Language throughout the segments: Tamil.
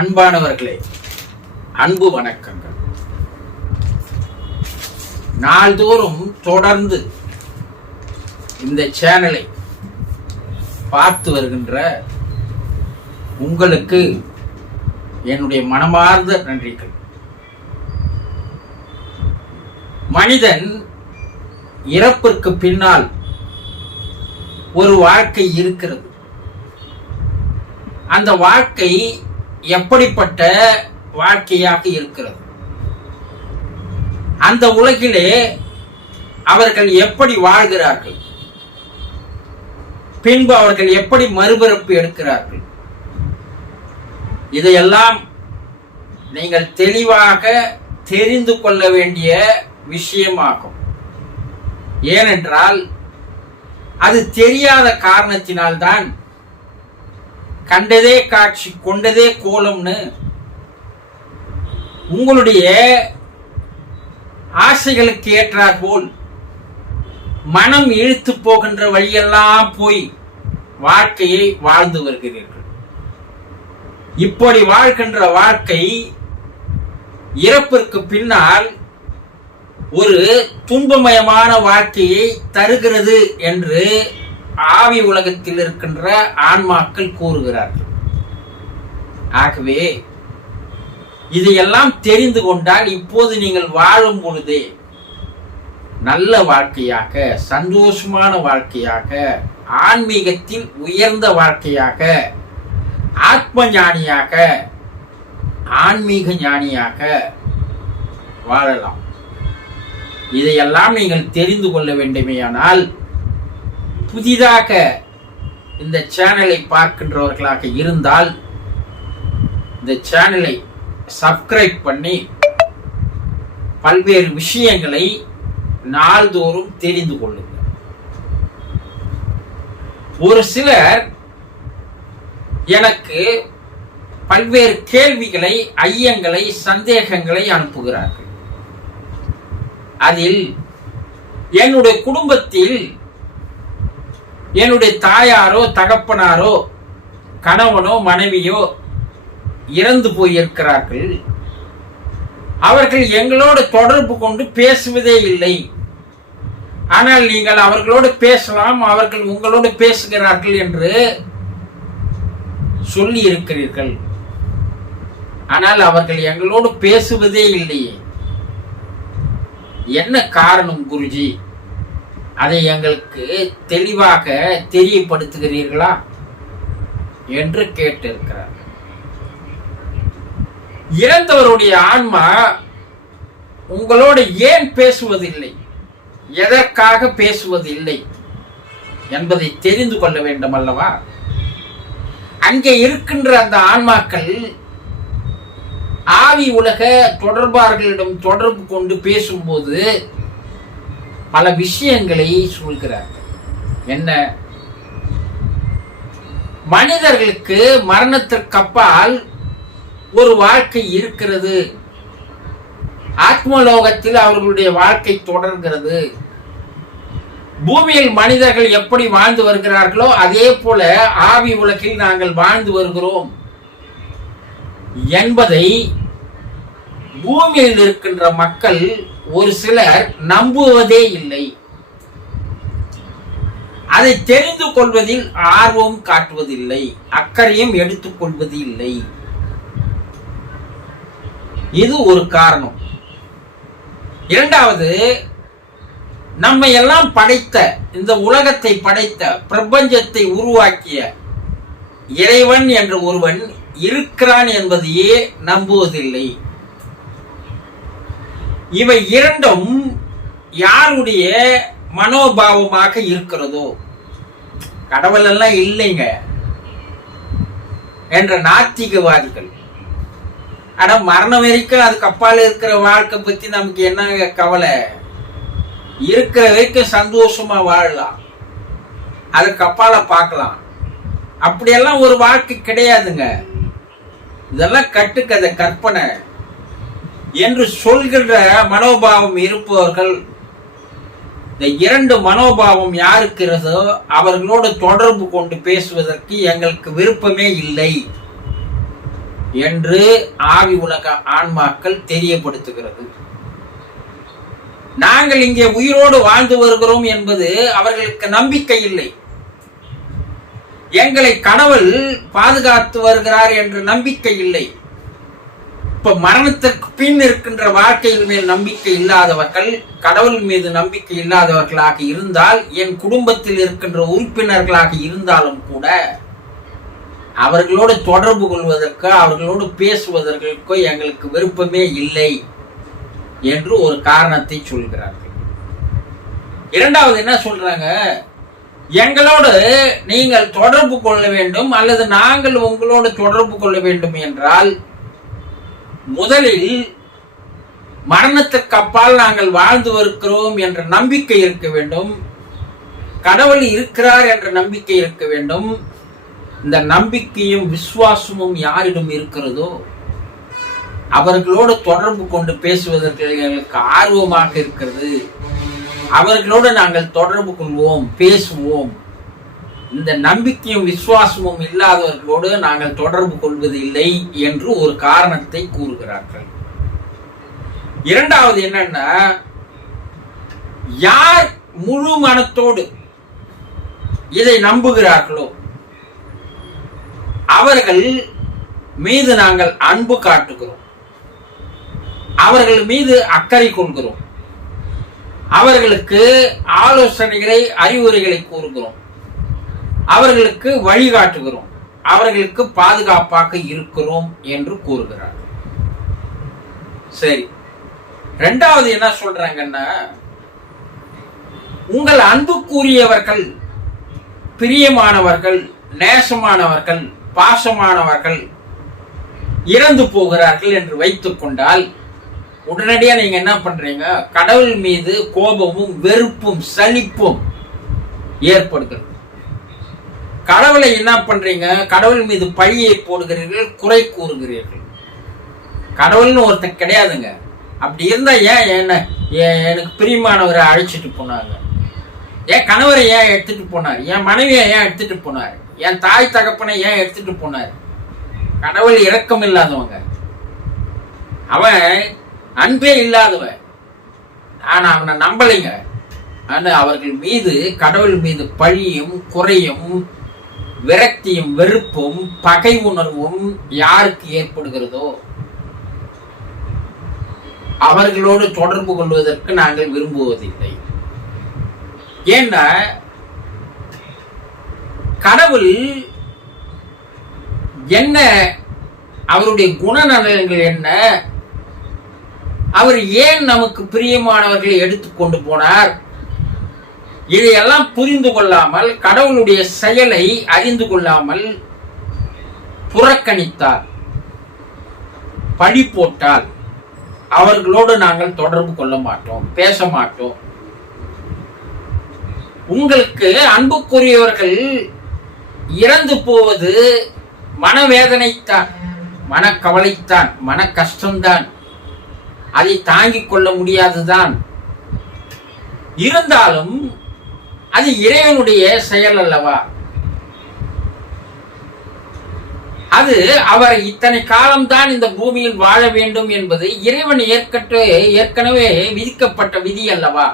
அன்பானவர்களே, அன்பு வணக்கங்கள். நாள்தோறும் தொடர்ந்து இந்த சேனலை பார்த்து வருகின்ற உங்களுக்கு என்னுடைய மனமார்ந்த நன்றிகள். மனிதன் இறப்பிற்கு பின்னால் ஒரு வாழ்க்கை இருக்கிறது. அந்த வாழ்க்கை எப்படிப்பட்ட வாழ்க்கையாக இருக்கிறது? அந்த உலகிலே அவர்கள் எப்படி வாழ்கிறார்கள்? பின்பு அவர்கள் எப்படி மறுபிறப்பு எடுக்கிறார்கள்? இதையெல்லாம் நீங்கள் தெளிவாக தெரிந்து கொள்ள வேண்டிய விஷயமாகும். ஏனென்றால் அது தெரியாத காரணத்தினால்தான் கண்டதே காட்சி கொண்டதே கோலம்னு உங்களுடைய ஆசைகளுக்கு ஏற்றாற் போல் மனம் இழுத்து போகின்ற வழியெல்லாம் போய் வாழ்க்கையை வாழ்ந்து வருகிறீர்கள். இப்படி வாழ்கின்ற வாழ்க்கை இறப்பிற்கு பின்னால் ஒரு துன்பமயமான வாழ்க்கையை தருகிறது என்று ஆவி உலகத்தில் இருக்கின்ற ஆன்மாக்கள் கூறுகிறார்கள். ஆகவே இதையெல்லாம் தெரிந்து கொண்டால் இப்போது நீங்கள் வாழும் பொழுதே நல்ல வாழ்க்கையாக, சந்தோஷமான வாழ்க்கையாக, ஆன்மீகத்தில் உயர்ந்த வாழ்க்கையாக, ஆத்ம ஞானியாக, ஆன்மீக ஞானியாக வாழலாம். இதையெல்லாம் நீங்கள் தெரிந்து கொள்ள வேண்டுமேயானால் புதிதாக இந்த சேனலை பார்க்கின்றவர்களாக இருந்தால் இந்த சேனலை சப்ஸ்கிரைப் பண்ணி பல்வேறு விஷயங்களை நாள்தோறும் தெரிந்து கொள்ளுங்கள். ஒரு சிலர் எனக்கு பல்வேறு கேள்விகளை, ஐயங்களை, சந்தேகங்களை அனுப்புகிறார்கள். அதில் என்னுடைய குடும்பத்தில் என்னுடைய தாயாரோ தகப்பனாரோ கணவனோ மனைவியோ இறந்து போயிருக்கிறார்கள். அவர்கள் எங்களோடு தொடர்பு கொண்டு பேசுவதே இல்லை. ஆனால் நீங்கள் அவர்களோடு பேசலாம், அவர்கள் உங்களோடு பேசுகிறார்கள் என்று சொல்லி இருக்கிறீர்கள். ஆனால் அவர்கள் எங்களோடு பேசுவதே இல்லையே, என்ன காரணம் குருஜி? அதை எங்களுக்கு தெளிவாக தெரியப்படுத்துகிறீர்களா என்று கேட்டிருக்கிறார். இறந்தவருடைய ஆன்மா உங்களோடு ஏன் பேசுவதில்லை, எதற்காக பேசுவதில்லை என்பதை தெரிந்து கொள்ள வேண்டும் அல்லவா? அங்கே இருக்கின்ற அந்த ஆன்மாக்கள் ஆவி உலக தொடர்பாளர்களிடம் தொடர்பு கொண்டு பேசும்போது பல விஷயங்களை சொல்கிறார்கள். என்ன? மனிதர்களுக்கு மரணத்திற்கு அப்பால் ஒரு வாழ்க்கை இருக்கிறது. ஆத்மலோகத்தில் அவர்களுடைய வாழ்க்கை தொடர்கிறது. பூமியில் மனிதர்கள் எப்படி வாழ்ந்து வருகிறார்களோ அதே போல ஆவி உலகில் நாங்கள் வாழ்ந்து வருகிறோம் என்பதை பூமியில் இருக்கின்ற மக்கள் ஒரு சிலர் நம்புவதே இல்லை. அதை தெரிந்து கொள்வதில் ஆர்வம் காட்டுவதில்லை, அக்கறையும் எடுத்துக் கொள்வது இல்லை. இது ஒரு காரணம். இரண்டாவது, நம்மை எல்லாம் படைத்த, இந்த உலகத்தை படைத்த, பிரபஞ்சத்தை உருவாக்கிய இறைவன் என்ற ஒருவன் இருக்கிறான் என்பதையே நம்புவதில்லை. இவை இரண்டும் யாருடைய மனோபாவமாக இருக்கிறதோ, கடவுள் எல்லாம் இல்லைங்க என்ற நாத்திகவாதிகள், ஆனா மரணம் வரைக்கும் அதுக்கு அப்பால இருக்கிற வாழ்க்கை பத்தி நமக்கு என்ன கவலை? இருக்கிற வரைக்கும் சந்தோஷமா வாழலாம், அதுக்கு அப்பால பார்க்கலாம். அப்படியெல்லாம் ஒரு வாழ்க்கை கிடையாதுங்க. இதெல்லாம் கட்டுக்கதை, கற்பனை என்று சொல்கின்ற மனோபாவம் இருப்பவர்கள், இந்த இரண்டு மனோபாவம் யாருக்கிறதோ அவர்களோடு தொடர்பு கொண்டு பேசுவதற்கு எங்களுக்கு விருப்பமே இல்லை என்று ஆவி உலக ஆன்மாக்கள் தெரியப்படுத்துகிறது. நாங்கள் இங்கே உயிரோடு வாழ்ந்து வருகிறோம் என்பது அவர்களுக்கு நம்பிக்கை இல்லை. எங்களை கடவுள் பாதுகாத்து வருகிறார் என்று நம்பிக்கை இல்லை. இப்ப மரணத்திற்கு பின் இருக்கின்ற வாழ்க்கையின் மேல் நம்பிக்கை இல்லாதவர்கள், கடவுள் மீது நம்பிக்கை இல்லாதவர்களாக இருந்தால், என் குடும்பத்தில் இருக்கின்ற உறுப்பினர்களாக இருந்தாலும் கூட அவர்களோடு தொடர்பு கொள்வதற்கோ அவர்களோடு பேசுவதற்கோ எங்களுக்கு விருப்பமே இல்லை என்று ஒரு காரணத்தை சொல்கிறார்கள். இரண்டாவது என்ன சொல்றாங்க, எங்களோடு நீங்கள் தொடர்பு கொள்ள வேண்டும் அல்லது நாங்கள் உங்களோடு தொடர்பு கொள்ள வேண்டும் என்றால் முதலில் மரணத்திற்கு அப்பால் நாங்கள் வாழ்ந்து வருகிறோம் என்ற நம்பிக்கை இருக்க வேண்டும். கடவுள் இருக்கிறார் என்ற நம்பிக்கை இருக்க வேண்டும். இந்த நம்பிக்கையும் விசுவாசமும் யாரிடம் இருக்கிறதோ அவர்களோடு தொடர்பு கொண்டு பேசுவதற்கு எங்களுக்கு ஆர்வமாக இருக்கிறது. அவர்களோடு நாங்கள் தொடர்பு கொள்வோம், பேசுவோம். இந்த நம்பிக்கையும் விசுவாசமும் இல்லாதவர்களோடு நாங்கள் தொடர்பு கொள்வது இல்லை என்று ஒரு காரணத்தை கூறுகிறார்கள். இரண்டாவது என்னன்னா, யார் முழு மனத்தோடு இதை நம்புகிறார்களோ அவர்கள் மீது நாங்கள் அன்பு காட்டுகிறோம், அவர்கள் மீது அக்கறை கொள்கிறோம், அவர்களுக்கு ஆலோசனைகளை அறிவுரைகளை கூறுகிறோம், அவர்களுக்கு வழிகாட்டுகிறோம், அவர்களுக்கு பாதுகாப்பாக இருக்கிறோம் என்று கூறுகிறார். சரி, இரண்டாவது என்ன சொல்றாங்கன்னா, உங்கள் அன்புக்குரியவர்கள், பிரியமானவர்கள், நேசமானவர்கள், பாசமானவர்கள் இறந்து போகிறார்கள் என்று வைத்துக் கொண்டால் உடனடியாக நீங்க என்ன பண்றீங்க, கடவுள் மீது கோபமும் வெறுப்பும் சலிப்பும் ஏற்படுகிறது. கடவுளை என்ன பண்றீங்க, கடவுள் மீது பழியை போடுகிறீர்கள், குறை கூறுகிறீர்கள். கடவுள்னு ஒருத்தன் கிடையாதுங்க. அப்படி இருந்தா ஏன் என்ன எனக்கு பிரியமானவரை அழைச்சிட்டு போனாங்க, என் கணவரை ஏன் எடுத்துட்டு போனார், என் மனைவியை ஏன் எடுத்துட்டு போனார், என் தாய் தகப்பனை ஏன் எடுத்துட்டு போனார்? கடவுள் இரக்கம் இல்லாதவங்க, அவன் அன்பே இல்லாதவன். ஆனா அவனை நம்பலைங்க. ஆனா அவர்கள் மீது, கடவுள் மீது பழியும் குறையும் விரக்தியும் வெறுப்பும் பகை உணர்வும் யாருக்கு ஏற்படுகிறதோ அவர்களோடு தொடர்பு கொள்வதற்கு நாங்கள் விரும்புவதில்லை. ஏன்னா கடவுள் என்ன, அவருடைய குணநலன்கள் என்ன, அவர் ஏன் நமக்கு பிரியமானவர்களை எடுத்துக்கொண்டு போனார், இதையெல்லாம் புரிந்து கொள்ளாமல், கடவுளுடைய செயலை அறிந்து கொள்ளாமல் புறக்கணித்தார், பழி போட்டால் அவர்களோடு நாங்கள் தொடர்பு கொள்ள மாட்டோம், பேச மாட்டோம். உங்களுக்கு அன்புக்குரியவர்கள் இறந்து போவது மனவேதனைத்தான், மனக்கவலைத்தான், மன கஷ்டம்தான், அதை தாங்கிக் கொள்ள முடியாதுதான். இருந்தாலும் அது இறைவனுடைய செயல் அல்லவா? அது அவர் இத்தனை காலம்தான் இந்த பூமியில் வாழ வேண்டும் என்பது இறைவன் ஏற்கனவே விதிக்கப்பட்ட விதி அல்லவா?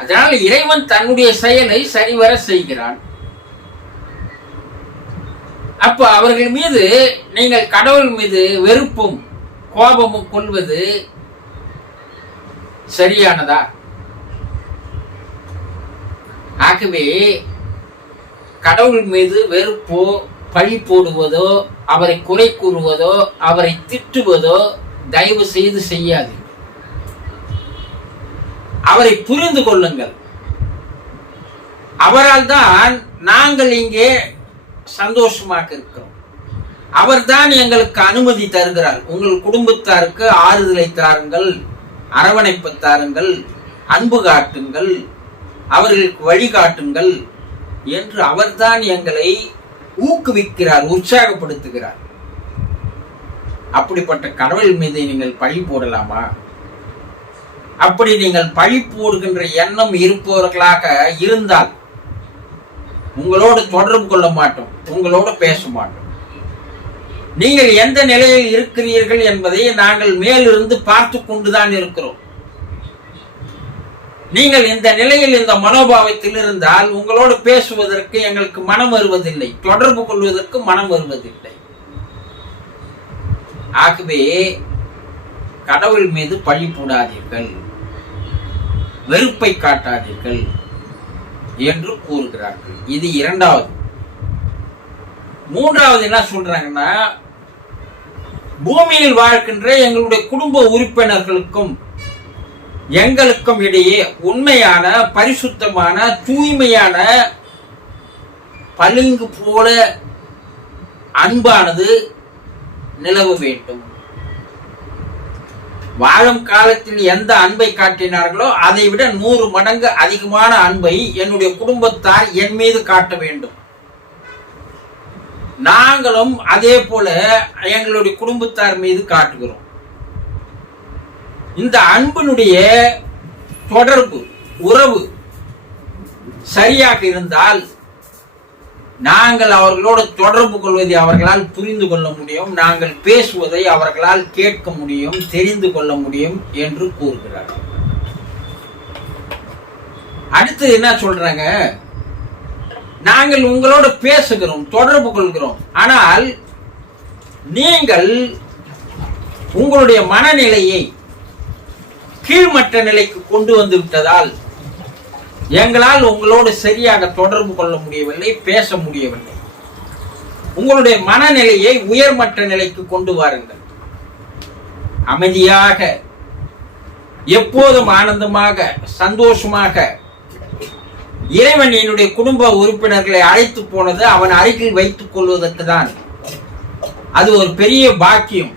அதனால் இறைவன் தன்னுடைய செயலை சரிவர செய்கிறான். அப்ப அவர்கள் மீது நீங்கள் கடவுள் மீது வெறுப்பும் கோபமும் கொள்வது சரியானதா? ஆகவே கடவுள் மீது வெறுப்போ பழி போடுவதோ அவரை குறை கூறுவதோ அவரை திட்டுவதோ தயவு செய்து செய்யாது. அவரை புரிந்து கொள்ளுங்கள். அவரால் தான் நாங்கள் இங்கே சந்தோஷமாக இருக்கிறோம். அவர்தான் எங்களுக்கு அனுமதி தருகிறார். உங்கள் குடும்பத்தாருக்கு ஆறுதலை தாருங்கள், அரவணைப்பு தாருங்கள், அன்பு காட்டுங்கள், அவர்களுக்கு வழிகாட்டுங்கள் என்று அவர்தான் எங்களை ஊக்குவிக்கிறார், உற்சாகப்படுத்துகிறார். அப்படிப்பட்ட கடவுள் மீது நீங்கள் பழி போடலாமா? அப்படி நீங்கள் பழி போடுகின்ற எண்ணம் இருப்பவர்களாக இருந்தால் உங்களோடு தொடர்பு கொள்ள மாட்டோம், உங்களோடு பேச மாட்டோம். நீங்கள் எந்த நிலையில் இருக்கிறீர்கள் என்பதை நாங்கள் மேலிருந்து பார்த்து கொண்டுதான் இருக்கிறோம். நீங்கள் இந்த நிலையில், இந்த மனோபாவத்தில் இருந்தால் உங்களோடு பேசுவதற்கு எங்களுக்கு மனம் வருவதில்லை, தொடர்பு கொள்வதற்கு மனம் வருவதில்லை. ஆகவே கடவுள் மீது பழி போடாதீர்கள், வெறுப்பை காட்டாதீர்கள் என்று கூறுகிறார்கள். இது இரண்டாவது. மூன்றாவது என்ன சொல்றாங்கன்னா, பூமியில் வாழ்கின்ற எங்களுடைய குடும்ப உறுப்பினர்களுக்கும் எங்களுக்கும் இடையே உண்மையான, பரிசுத்தமான, தூய்மையான, பளிங்கு போல அன்பானது நிலவ வேண்டும். வாழும் காலத்தில் எந்த அன்பை காட்டினார்களோ அதை விட 100 மடங்கு அதிகமான அன்பை என்னுடைய குடும்பத்தார் என் மீது காட்ட வேண்டும். நாங்களும் அதே போல எங்களுடைய குடும்பத்தார் மீது காட்டுகிறோம். இந்த அன்பினுடைய தொடர்பு, உறவு சரியாக இருந்தால் நாங்கள் அவர்களோடு தொடர்பு கொள்வதை அவர்களால் புரிந்து கொள்ள முடியும், நாங்கள் பேசுவதை அவர்களால் கேட்க முடியும், தெரிந்து கொள்ள முடியும் என்று கூறுகிறார்கள். அடுத்து என்ன சொல்றாங்க, நாங்கள் உங்களோடு பேசுகிறோம், தொடர்பு கொள்கிறோம், ஆனால் நீங்கள் உங்களுடைய மனநிலையை கீழ்மட்ட நிலைக்கு கொண்டு வந்து விட்டதால் எங்களால் உங்களோடு சரியாக தொடர்பு கொள்ள முடியவில்லை, பேச முடியவில்லை. உங்களுடைய மனநிலையை உயர்மட்ட நிலைக்கு கொண்டு வாருங்கள். அமைதியாக, எப்போதும் ஆனந்தமாக, சந்தோஷமாக. இறைவன் என்னுடைய குடும்ப உறுப்பினர்களை அழைத்து போனது அவன் அருகில் வைத்துக் கொள்வதற்கு தான். அது ஒரு பெரிய பாக்கியம்.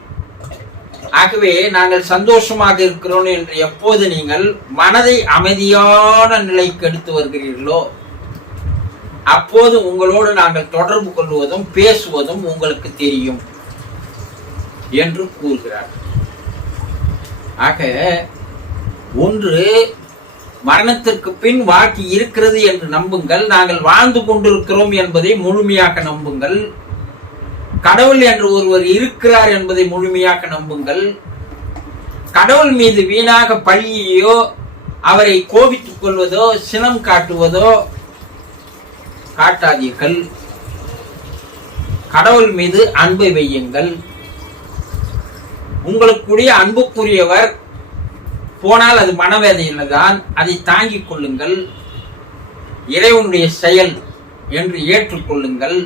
ஆகவே நாங்கள் சந்தோஷமாக இருக்கிறோம் என்று எப்போது நீங்கள் மனதை அமைதியான நிலைக்கு எடுத்து வருகிறீர்களோ அப்போது உங்களோடு நாங்கள் தொடர்பு கொள்வதும் பேசுவதும் உங்களுக்கு தெரியும் என்று கூறுகிறார். ஆக ஒன்று, மரணத்திற்கு பின் வாழ்க்கை இருக்கிறது என்று நம்புங்கள். நாங்கள் வாழ்ந்து கொண்டிருக்கிறோம் என்பதை முழுமையாக நம்புங்கள். கடவுள் என்று ஒருவர் இருக்கிறார் என்பதை முழுமையாக நம்புங்கள். கடவுள் மீது வீணாக பழியோ, அவரை கோபித்துக் கொள்வதோ, சினம் காட்டுவதோ காட்டாதீர்கள். கடவுள் மீது அன்பை வையுங்கள். உங்களுக்குரிய அன்புக்குரியவர் போனால் அது மனவேதனையில் தான், அதை தாங்கிக் கொள்ளுங்கள். இறைவனுடைய செயல் என்று ஏற்றுக்கொள்ளுங்கள்.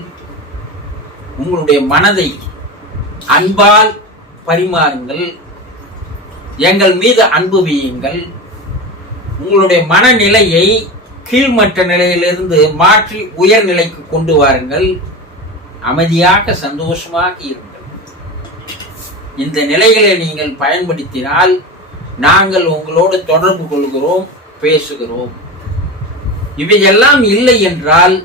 உங்களுடைய மனதை அன்பால் பரிமாறுங்கள். எங்கள் மீது அன்பு வையுங்கள். உங்களுடைய மனநிலையை கீழ்மட்ட நிலையிலிருந்து மாற்றி உயர்நிலைக்கு கொண்டு வாருங்கள். அமைதியாக, சந்தோஷமாக இருங்கள். இந்த நிலைகளை நீங்கள் பயன்படுத்தினால் நாங்கள் உங்களோடு தொடர்பு கொள்கிறோம், பேசுகிறோம். இவையெல்லாம் இல்லை என்றால்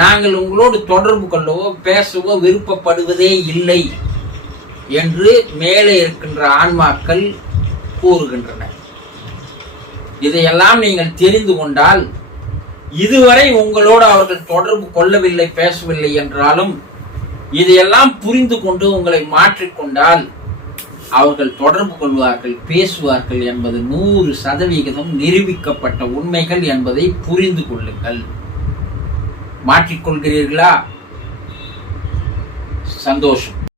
நாங்கள் உங்களோடு தொடர்பு கொள்ளவோ பேசவோ விருப்பப்படுவதே இல்லை என்று மேலே இருக்கின்ற ஆன்மாக்கள் கூறுகின்றன. இதையெல்லாம் நீங்கள் தெரிந்து கொண்டால், இதுவரை உங்களோடு அவர்கள் தொடர்பு கொள்ளவில்லை, பேசவில்லை என்றாலும் இதையெல்லாம் புரிந்து கொண்டு உங்களை மாற்றிக்கொண்டால் அவர்கள் தொடர்பு கொள்வார்கள், பேசுவார்கள் என்பது 100% நிரூபிக்கப்பட்ட உண்மைகள் என்பதை புரிந்து கொள்ளுங்கள். மாற்றிக்கொள்கிறீர்களா? சந்தோஷம்.